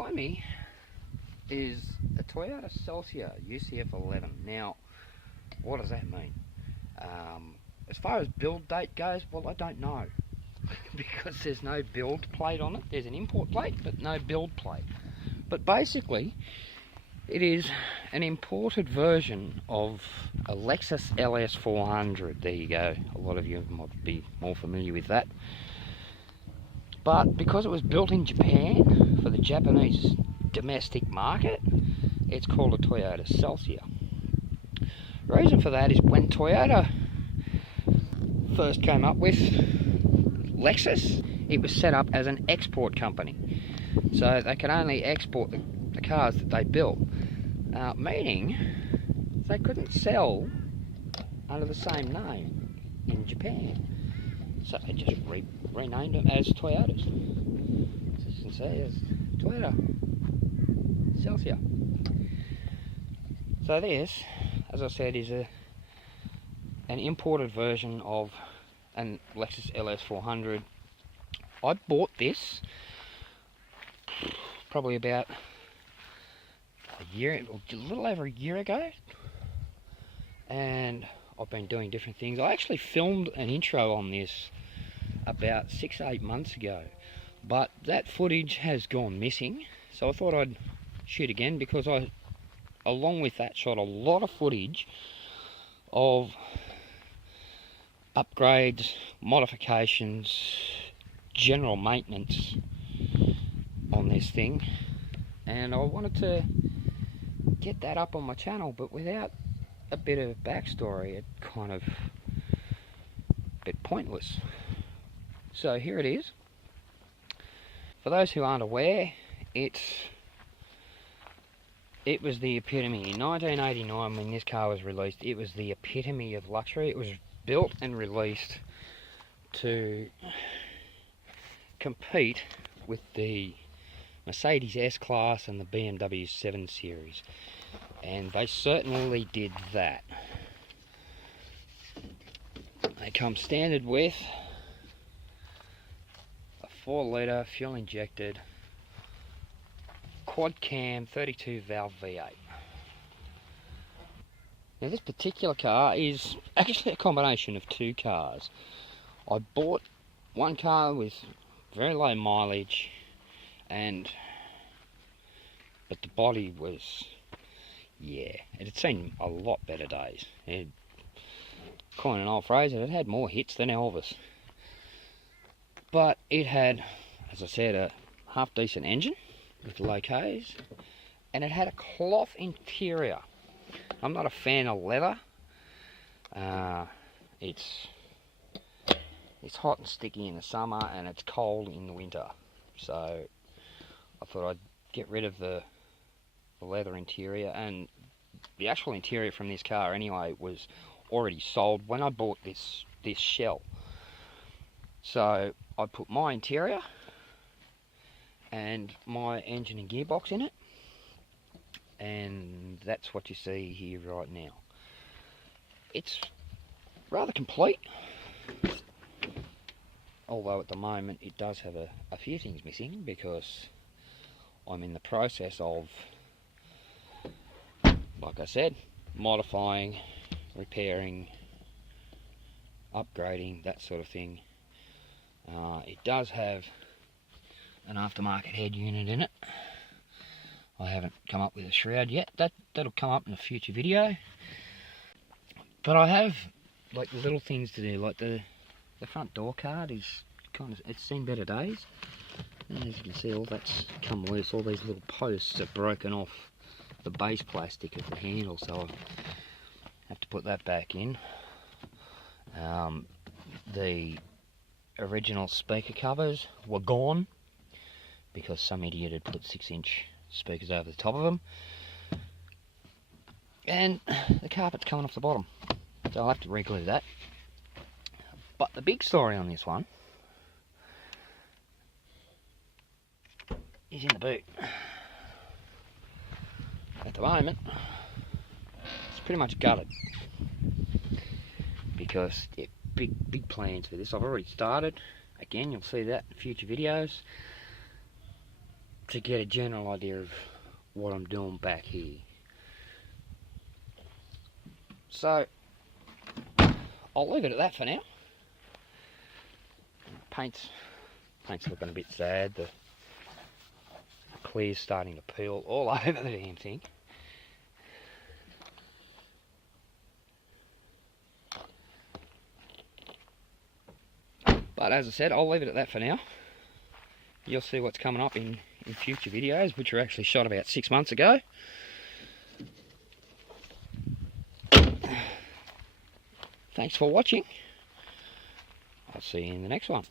behind me is a Toyota Celsior UCF11. Now, what does that mean? As far as build date goes, well, I don't know. Because there's no build plate on it. There's an import plate, but no build plate. But basically, it is an imported version of a Lexus LS400. There you go. A lot of you might be more familiar with that. But because it was built in Japan for the Japanese domestic market, it's called a Toyota Celsior. The reason for that is when Toyota first came up with Lexus, it was set up as an export company. So they could only export the cars that they built, meaning they couldn't sell under the same name in Japan. So they just renamed them as Toyotas. So you can see it's Toyota Celsior. So this, as I said, is an imported version of an Lexus LS400. I bought this probably about a year, or a little over a year ago, and I've been doing different things. I actually filmed an intro on this about 6-8 months ago, but that footage has gone missing, so I thought I'd shoot again, because I, along with that, shot a lot of footage of upgrades, modifications, general maintenance on this thing, and I wanted to get that up on my channel, but without a bit of backstory, it kind of a bit pointless. So here it is. For those who aren't aware, it was the epitome. In 1989, when this car was released, it was the epitome of luxury. It was built and released to compete with the Mercedes S-Class and the BMW 7 Series. And they certainly did that. They come standard with a 4-litre fuel injected quad cam 32 valve V8. Now this particular car is actually a combination of two cars. I bought one car with very low mileage, but the body was, yeah, it had seen a lot better days. It, coin an old phrase, it had more hits than Elvis. But it had, as I said, a half decent engine with low Ks, and it had a cloth interior. I'm not a fan of leather. It's hot and sticky in the summer, and it's cold in the winter. So I thought I'd get rid of the leather interior, and the actual interior from this car anyway was already sold when I bought this shell. So I put my interior and my engine and gearbox in it, and that's what you see here right now. It's rather complete, although at the moment it does have a few things missing, because I'm in the process of, like I said, modifying, repairing, upgrading, that sort of thing. It does have an aftermarket head unit in it. I haven't come up with a shroud yet. That'll come up in a future video. But I have like little things to do, like the front door card is kind of, it's seen better days. And as you can see, all that's come loose. All these little posts are broken off the base plastic of the handle, so I have to put that back in. The original speaker covers were gone because some idiot had put 6-inch speakers over the top of them, and the carpet's coming off the bottom, so I'll have to re-glue that. But the big story on this one is in the boot. At the moment, it's pretty much gutted, because big plans for this. I've already started. Again, you'll see that in future videos. to get a general idea of what I'm doing back here. So I'll leave it at that for now. Paint's looking a bit sad. The clear's starting to peel all over the damn thing. But as I said, I'll leave it at that for now. You'll see what's coming up in future videos, which were actually shot about 6 months ago. Thanks for watching. I'll see you in the next one.